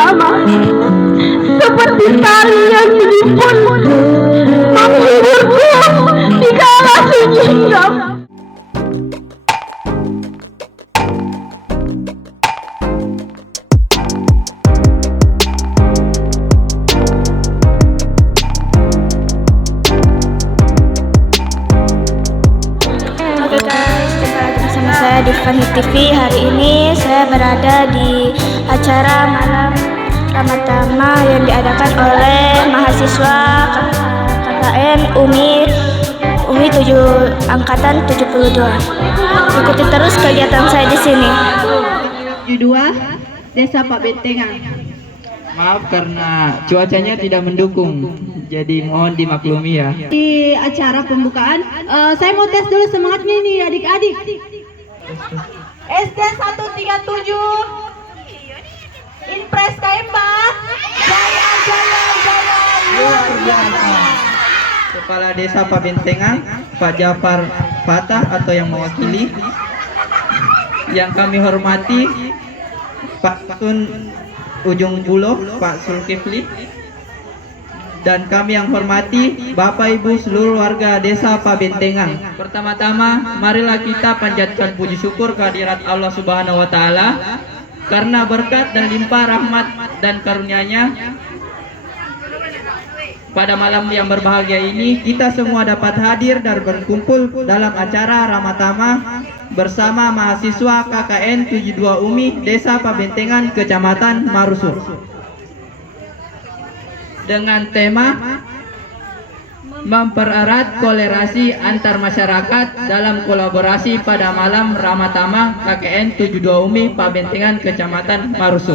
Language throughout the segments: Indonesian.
bersama, seperti tari yang dihimpun, menghiburku di kala sunyi hidup. Di Fani TV. Hari ini saya berada di acara Malam Ramatama yang diadakan oleh mahasiswa KKN UMI 7 angkatan 72. Ikuti terus kegiatan saya di sini. 72 Desa Pak Bentengan. Maaf karena cuacanya tidak mendukung, jadi mohon dimaklumi ya. Di acara pembukaan, saya mau tes dulu semangatnya nih adik-adik. SD 137 Impres Kaimba. Jaya jaya jaya luar biasa. Kepala Desa Pak Bentengan, Pak Jafar Fatah atau yang mewakili. Yang kami hormati Pak Tun Ujung Bulo, Pak Zulkifli. Dan kami yang hormati Bapak Ibu seluruh warga Desa Pak Bentengan. Pertama-tama marilah kita panjatkan puji syukur kehadirat Allah Subhanahu wa taala karena berkat dan limpah rahmat dan karunia-Nya pada malam yang berbahagia ini kita semua dapat hadir dan berkumpul dalam acara Ramatama bersama mahasiswa KKN 72 UMI Desa Pak Bentengan, Kecamatan Marusu, dengan tema mempererat kolerasi antar masyarakat dalam kolaborasi pada malam Ramatama KKN 72 UMI Pak Bentengan, Kecamatan Marusu.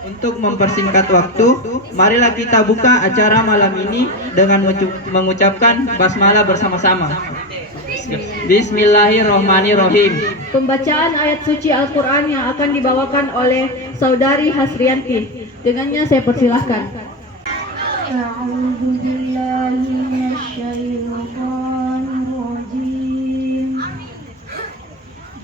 Untuk mempersingkat waktu, marilah kita buka acara malam ini dengan mengucapkan basmalah bersama-sama. Bismillahirrohmanirrohim. Pembacaan ayat suci Al-Quran yang akan dibawakan oleh Saudari Hasrianti. Dengannya saya persilahkan. A'udzu billahi minasyaitonir rajim.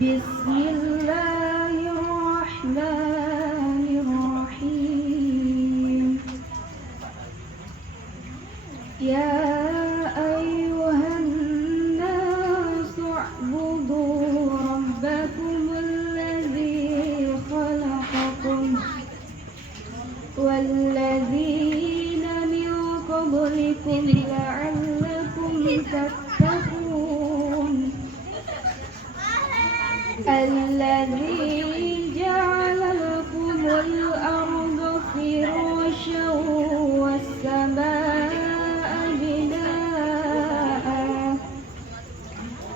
Bismillahirrahmanirrahim. Ya ayyuhan nasu u'budu rabbakumul ladzi khalaqakum walladzina qablikum la'allakum tattaqun. Alladzi ja'ala lakumul arda firasyan was-samaa'a binaa'a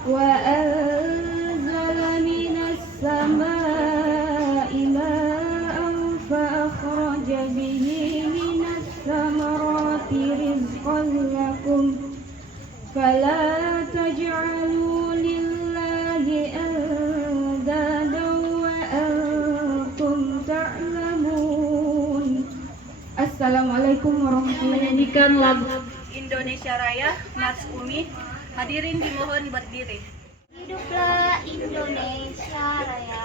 wa anzala minas samaa'i maa'an fa akhraja bihi minas samarati rizqan lakum fala taj'alu lillahi andadan wa antum ta'lamun. Assalamualaikum warahmatullahi wabarakatuh. Menyanyikan lagu Indonesia Raya Mars UMI. Hadirin dimohon berdiri. Hiduplah Indonesia Raya.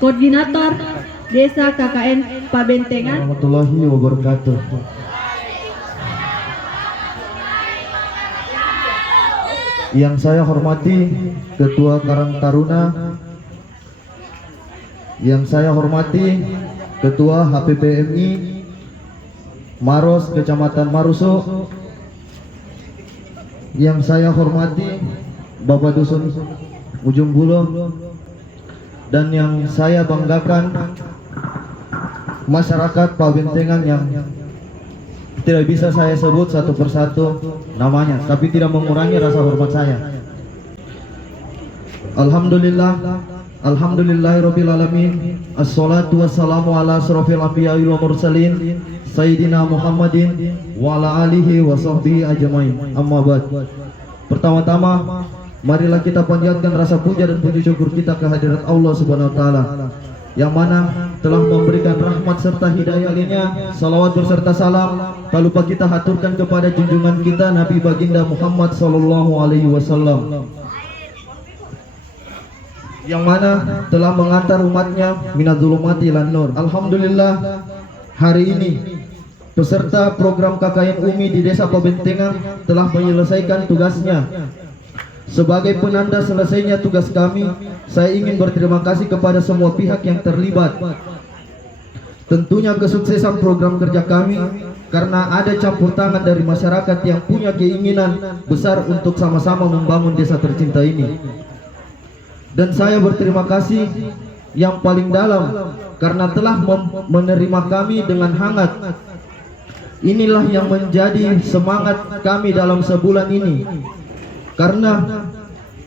Koordinator Desa KKN Pabentengan. Warahmatullahi wabarakatuh. Yang saya hormati Ketua Karang Taruna, yang saya hormati Ketua HPPMI Maros Kecamatan Maruso, yang saya hormati Bapak Dusun Ujung Bulo, dan yang saya banggakan masyarakat Pabentengan yang tidak bisa saya sebut satu persatu namanya, tapi tidak mengurangi rasa hormat saya. Alhamdulillahirabbil alamin. Assalatu wassalamu ala asrofil anbiya'i wal mursalin Sayyidina Muhammadin wa ala alihi wa sahbihi ajmain. Amma ba'd. Pertama-tama, marilah kita panjatkan rasa puja dan puji syukur kita kehadirat Allah Subhanahu wa taala, yang mana telah memberikan rahmat serta hidayahnya. Salawat berserta salam tak lupa kita haturkan kepada junjungan kita Nabi Baginda Muhammad sallallahu alaihi wasallam, yang mana telah mengantar umatnya minadzulumati ilan nur. Alhamdulillah, hari ini peserta program KKN UMI di Desa Pabentengan telah menyelesaikan tugasnya. Sebagai penanda selesainya tugas kami, saya ingin berterima kasih kepada semua pihak yang terlibat. Tentunya kesuksesan program kerja kami karena ada campur tangan dari masyarakat yang punya keinginan besar untuk sama-sama membangun desa tercinta ini. Dan saya berterima kasih yang paling dalam karena telah menerima kami dengan hangat. Inilah yang menjadi semangat kami dalam sebulan ini, karena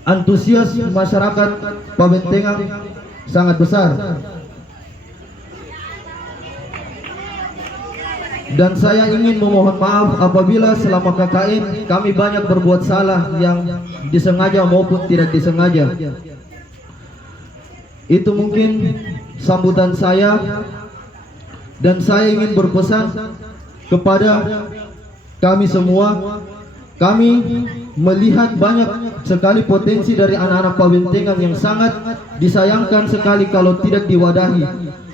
antusias masyarakat Pabentengan sangat besar. Dan saya ingin memohon maaf apabila selama KKN kami banyak berbuat salah yang disengaja maupun tidak disengaja. Itu mungkin sambutan saya, dan saya ingin berpesan kepada kami semua. Kami melihat banyak sekali potensi dari anak-anak Pabentengan yang sangat disayangkan sekali kalau tidak diwadahi.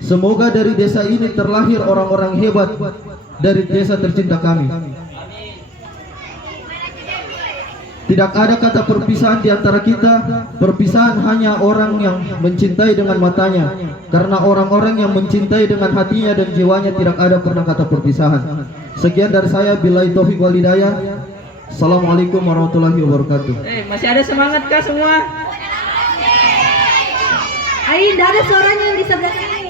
Semoga dari desa ini terlahir orang-orang hebat dari desa tercinta kami. Tidak ada kata perpisahan di antara kita. Perpisahan hanya orang yang mencintai dengan matanya, karena orang-orang yang mencintai dengan hatinya dan jiwanya tidak ada pernah kata perpisahan. Sekian dari saya, billahi taufiq wal hidayah. Assalamualaikum warahmatullahi wabarakatuh. Masih ada semangat kah semua? Ayo, tidak ada suaranya yang di sebelah sini.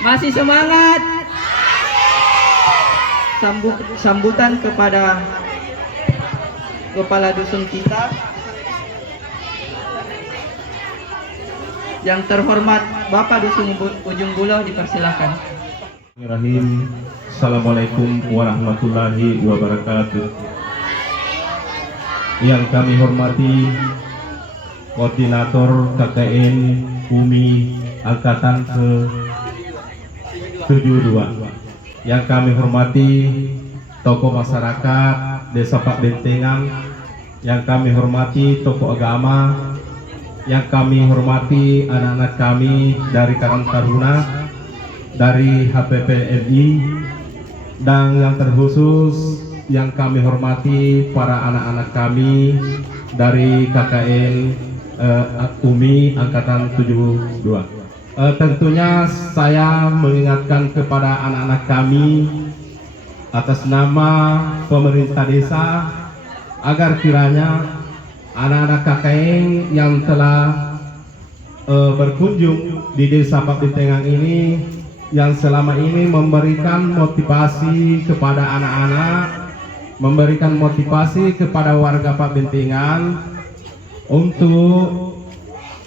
Masih semangat? Sambutan kepada kepala dusun kita yang terhormat Bapak Dusun Ujung Bulo, dipersilakan. Bismillahirrahmanirrahim. Assalamualaikum warahmatullahi wabarakatuh. Yang kami hormati Koordinator KKN UMI Angkatan ke-72, yang kami hormati tokoh masyarakat Desa Pabentengan, yang kami hormati tokoh agama, yang kami hormati anak-anak kami dari Karang Taruna, dari HPPMI, dan yang terkhusus yang kami hormati para anak-anak kami dari KKN UMI Angkatan 72. Tentunya saya mengingatkan kepada anak-anak kami atas nama pemerintah desa agar kiranya anak-anak KKN yang telah berkunjung di Desa Pabentengan ini, yang selama ini memberikan motivasi kepada anak-anak, memberikan motivasi kepada warga Pabentengan untuk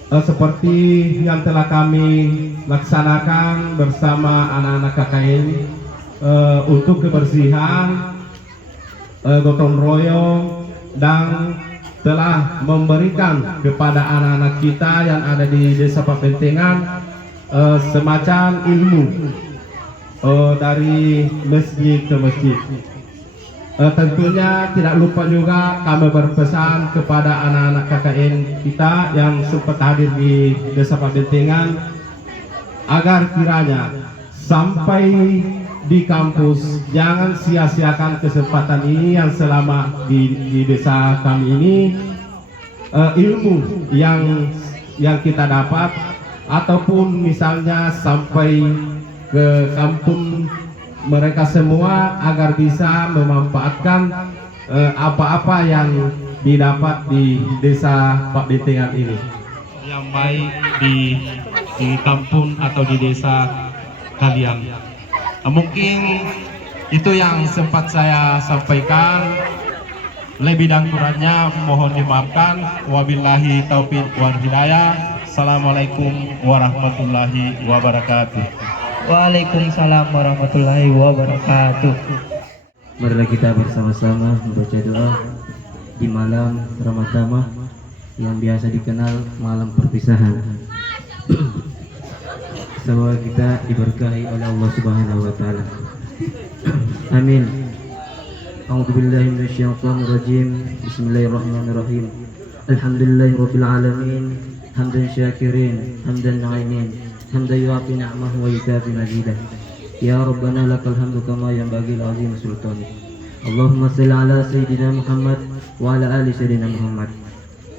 seperti yang telah kami laksanakan bersama anak-anak KKN untuk kebersihan, gotong royong, dan telah memberikan kepada anak-anak kita yang ada di Desa Pabentengan semacam ilmu dari masjid ke masjid. Tentunya tidak lupa juga kami berpesan kepada anak-anak KKN kita yang sempat hadir di Desa Pabentengan agar kiranya sampai di kampus jangan sia-siakan kesempatan ini yang selama di desa kami ini, ilmu yang kita dapat ataupun misalnya sampai ke kampung mereka semua agar bisa memanfaatkan apa-apa yang didapat di desa Pak Bentengan ini yang baik di kampung atau di desa kalian. Mungkin itu yang sempat saya sampaikan. Lebih dan kurangnya mohon dimaafkan. Wabillahi taufiq wal hidayah. Assalamualaikum warahmatullahi wabarakatuh. Waalaikumsalam warahmatullahi wabarakatuh. Marilah kita bersama-sama membaca doa di malam Ramadan yang biasa dikenal malam perpisahan. Semoga kita diberkahi oleh Allah Subhanahu wa taala. Amin. A'udzubillahi minasyaitonir rajim. Bismillahirrahmanirrahim. Alhamdulillahirabbil alamin. Hamdan syakirin, hamdan na'imin, hamdan yu'afi ni'amahu wa yukafi mazidah. Ya Rabbana lakal hamdu kama yanbaghi li'azimi sultanik. Allahumma salli ala sayyidina Muhammad wa ala ali sayyidina Muhammad.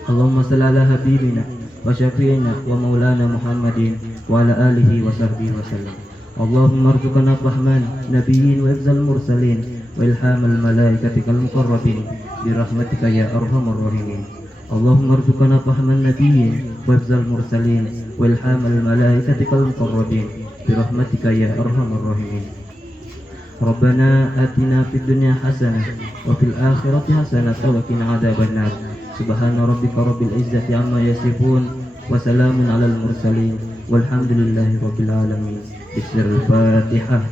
Allahumma salli ala habibina wa syafi'ina wa maulana Muhammadin wa ala alihi wa sahbihi wa sallam. Allahumma arzuqna fahman nabiyyin wa ifzal mursalin wa ilhamal malaikatikal muqarrabin bi rahmatika ya arhamar rahimin. Allahumma arzuqna fahman nabiyyin wa ifzal mursalin wa ilhamal malaikatikal muqarrabin bi rahmatika ya arhamar rahimin. Rabbana atina fid dunya hasanah wa fil akhirati hasanah wa qina adzabannar. Subhana rabbika rabbil izzati amma yasifun wa salamun alal mursalin walhamdulillahi rabbil alamin. Bismillahirrahmanirrahim.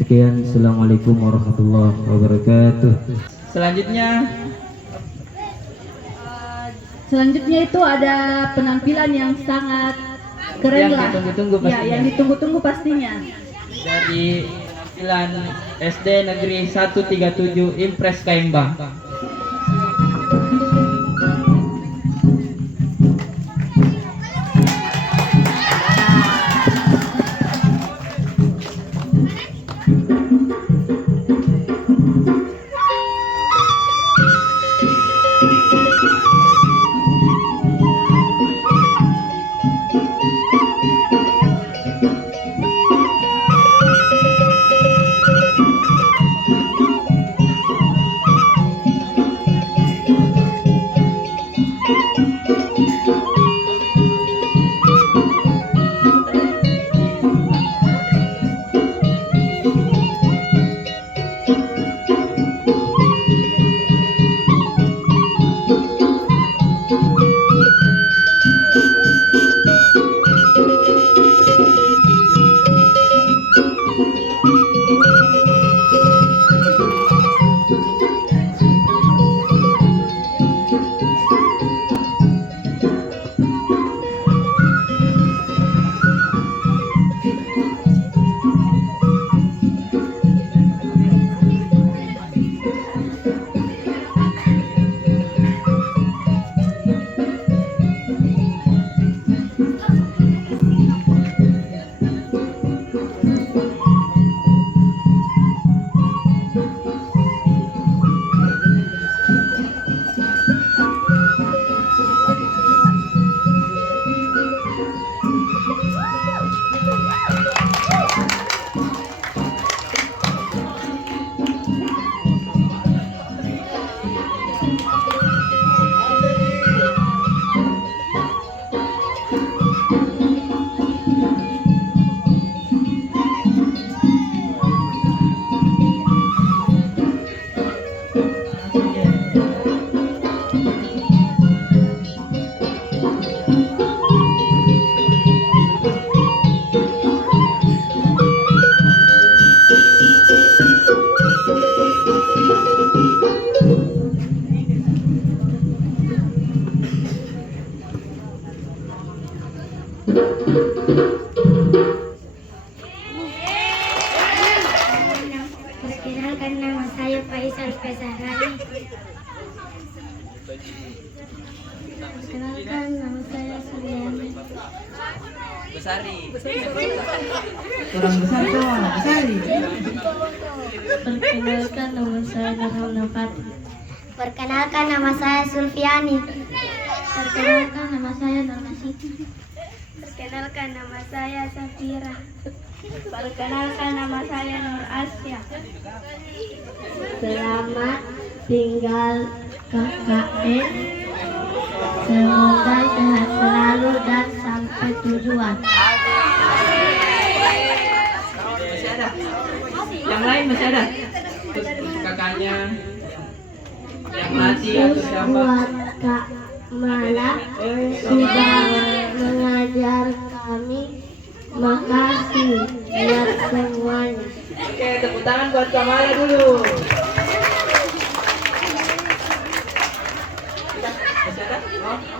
Sekian, assalamualaikum warahmatullahi wabarakatuh. Selanjutnya itu ada penampilan yang sangat keren Yang lah. ditunggu-tunggu Ya, pastinya. yang ditunggu-tunggu pastinya. Dari tampilan SD Negeri 137 Impres Kaimbang. Perkenalkan nama saya Faisal Pesarani. Perkenalkan, nama saya Suryani. Kurang besar tuh, besari. Perkenalkan, nama saya Nurul Nafati. Perkenalkan, nama saya Sulfiani. Perkenalkan, nama saya Norma Siti. Perkenalkan, nama saya Safira. Perkenalkan, nama saya Nur Asya. Selamat tinggal KKN. Semoga sehat selalu dan sampai tujuan. Yang lain masih ada? Kakaknya yang mati atau siapa? Buat Kak Mala sudah mengajar kami. Makasih buat semuanya. Oke, tepuk tangan buat Kamala dulu.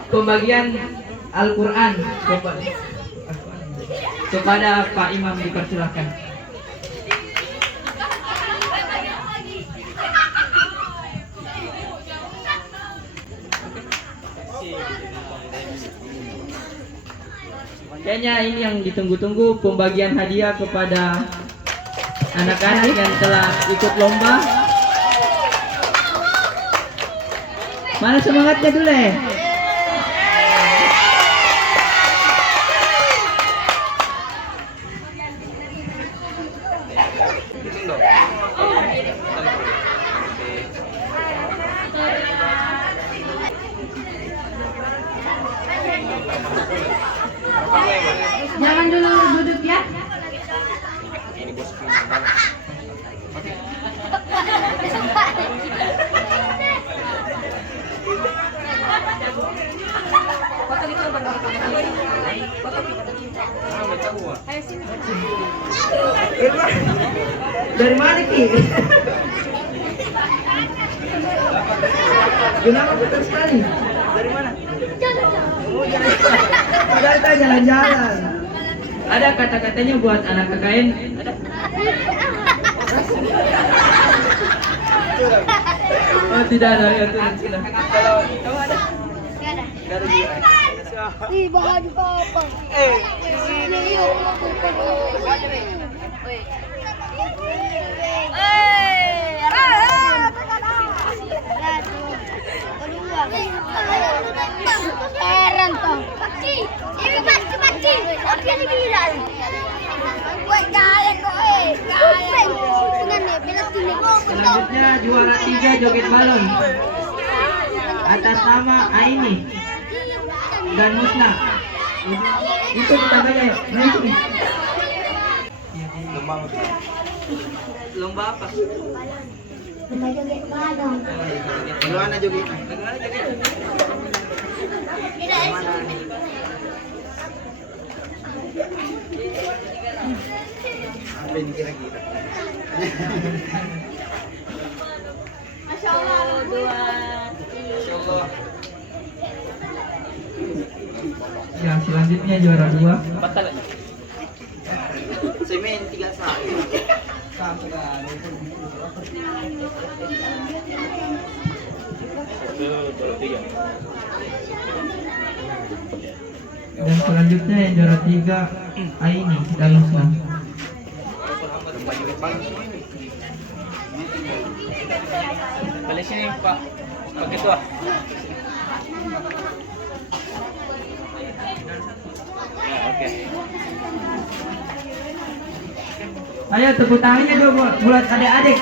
Pembagian Al-Quran kepada Pak Imam dipersilahkan. Kayaknya ini yang ditunggu-tunggu, pembagian hadiah kepada anak-anak yang telah ikut lomba. Mana semangatnya dulu ya? Jangan dulu duduk ya. Dari mana Ki? Kenapa betul sekali? Dari mana? Oh, jalan. Jalan-jalan. Ada kata-katanya buat anak KKN? Ada. Oh, tidak ada ya tuh. Kalau ada? Enggak ada. Ih, baju apa? Ini yuk. Heran toh. Ini paci. Oke ni bilang. Woi, gaya kok Gaya. Dengan ni penalti ni. Selanjutnya juara 3 joget balon atas nama Aini dan Musna. Itu kita tanya yuk. Nah, sini. Lomba apa? Lomba joget balon. Mana joget? Apa ini kira-kira? Masya Allah, dua. Insyaallah. Yang selanjutnya juara 2. Batal. Semen 3 saat. Dan selanjutnya yang juara 3 Aini dan Musna. Balik sini Pak. Pak Ketua. Ya, oke. Ayo tepuk tangannya dong buat adik-adik.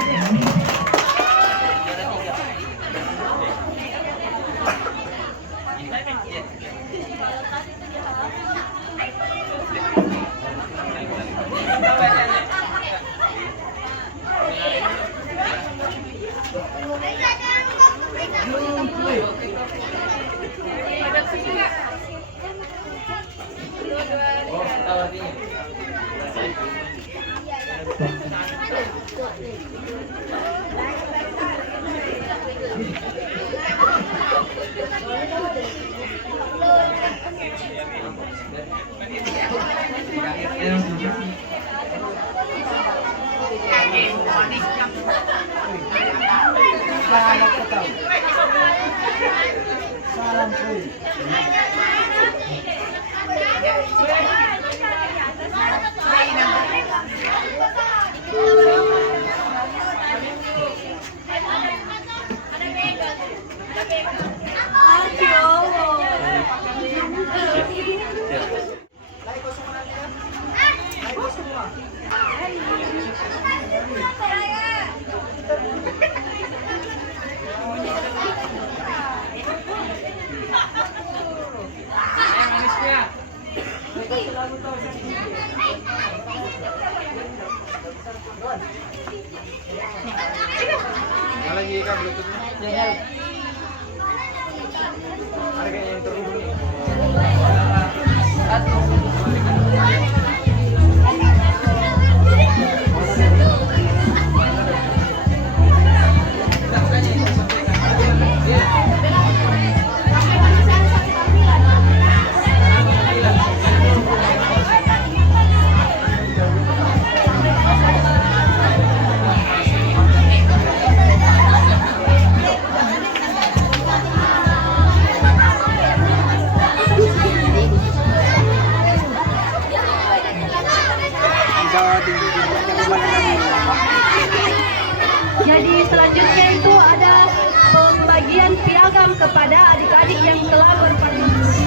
Jadi selanjutnya itu ada pembagian piagam kepada adik-adik yang telah berpartisipasi.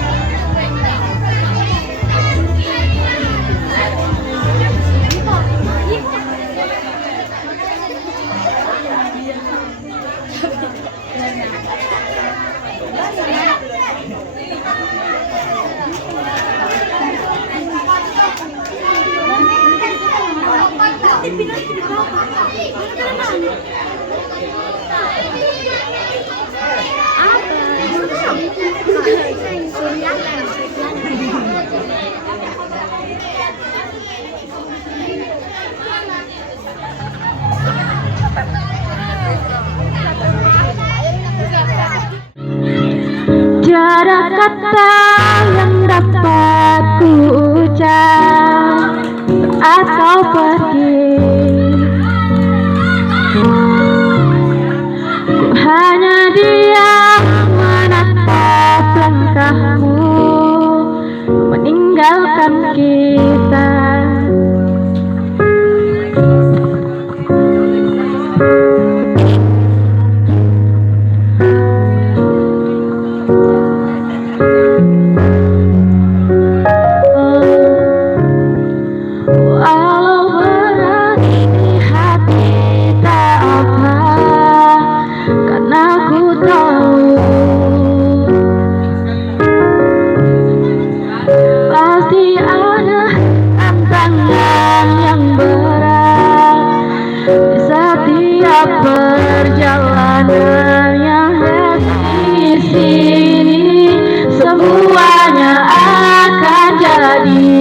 Tiada kata yang dapat ku ucap atau pergi. Ku hanya diam menatap langkahmu meninggalkan kita. Perjalanan yang di sini semuanya akan jadi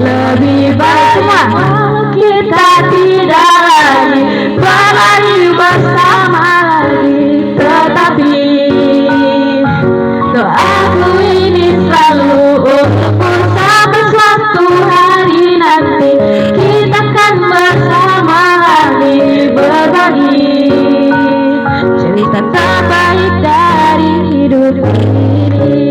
lebih baik kalau kita tidak lagi berlari bersama lagi. Tetapi doaku ini selalu untukmu sampai suatu hari nanti kita akan bersama lagi berbagi cerita terbaik dari hidup ini.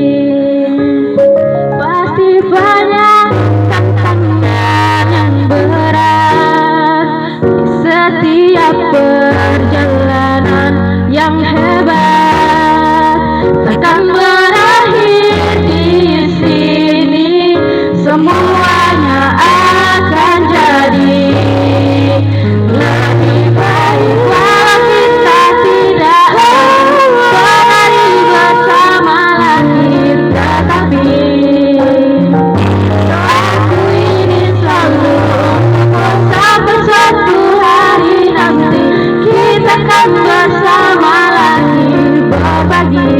Pasti banyak tantangan yang berat di setiap perjalanan yang hebat, takkan berakhir di sini. Semuanya akan jadi lebih baik kalau kita tidak berlari bersama lagi. Tetapi doaku ini selalu sampai suatu hari nanti kita akan bersama lagi berbagi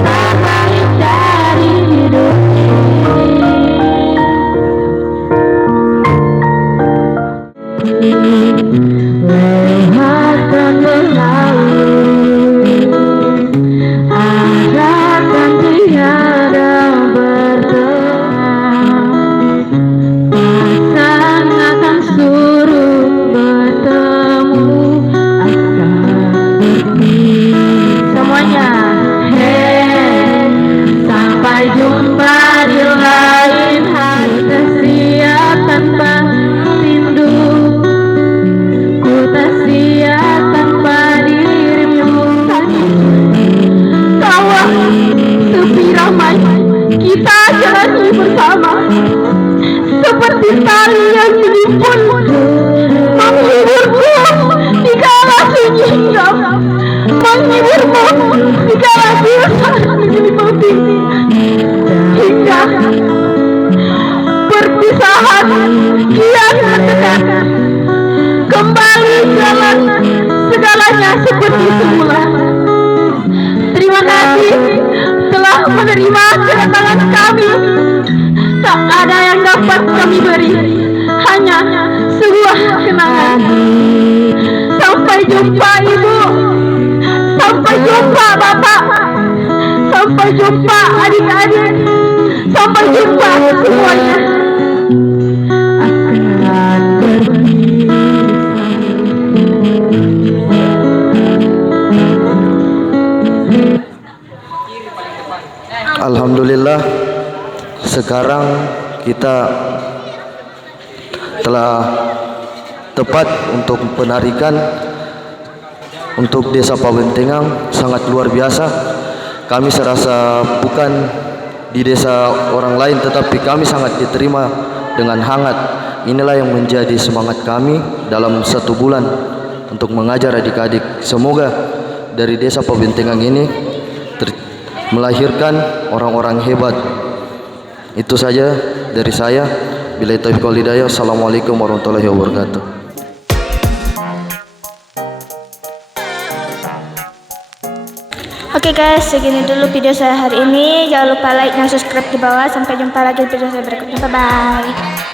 terbaik dari hidup ini. Lewat dan berlalu, arah dan tiada berteman, bahkan akan suruh bertemu akan pergi. Semuanya, hey, sampai jumpa di lain hari. Tak siap tanpa rindu, ku tak siap tanpa dirimu. Tawa sepi ramai kita jalani bersama, seperti tali yang dihimpun menghiburku di kala sunyi hitam, menghiburmu di kala gelisah meliputi. persembahan kian mendekat. Kembali jalan segalanya seperti semula. Terima kasih telah menerima kedatangan kami. Tak ada yang dapat kami beri, hanya sebuah kenangan. Sampai jumpa Ibu, sampai jumpa Bapak, sampai jumpa adik-adik, sampai jumpa semuanya. Akan pergi. Alhamdulillah, sekarang kita telah tepat untuk penarikan untuk Desa Pabentengang. Sangat luar biasa. Kami serasa bukan di desa orang lain, tetapi kami sangat diterima dengan hangat. Inilah yang menjadi semangat kami dalam 1 bulan untuk mengajar adik-adik. Semoga dari Desa Pabentengang ini melahirkan orang-orang hebat. Itu saja dari saya. Billahi taufiq wal hidayah. Assalamualaikum warahmatullahi wabarakatuh. Oke guys, segini dulu video saya hari ini. Jangan lupa like dan subscribe di bawah. Sampai jumpa lagi di video saya berikutnya. Bye bye.